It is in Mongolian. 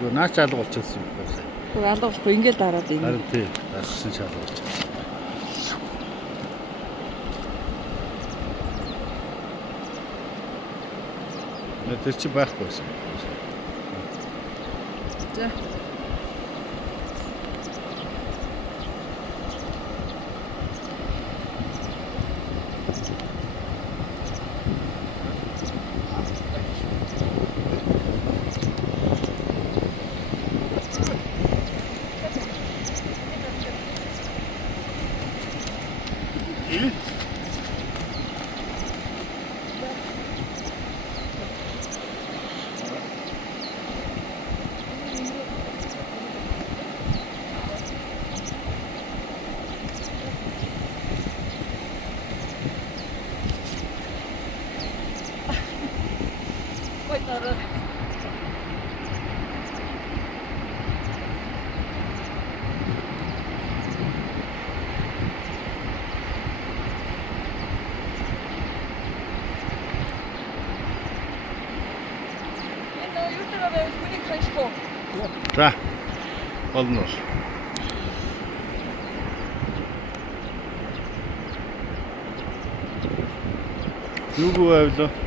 Наач алга болчихсон юм байна. Тэгвэл алга болохгүй ингээд дараад ингэ. Харин тий, дарсан ч алга болчихсон. Тэр чи байхгүйсэн. За. Ой, тара. За. Болно. Юу авлаа?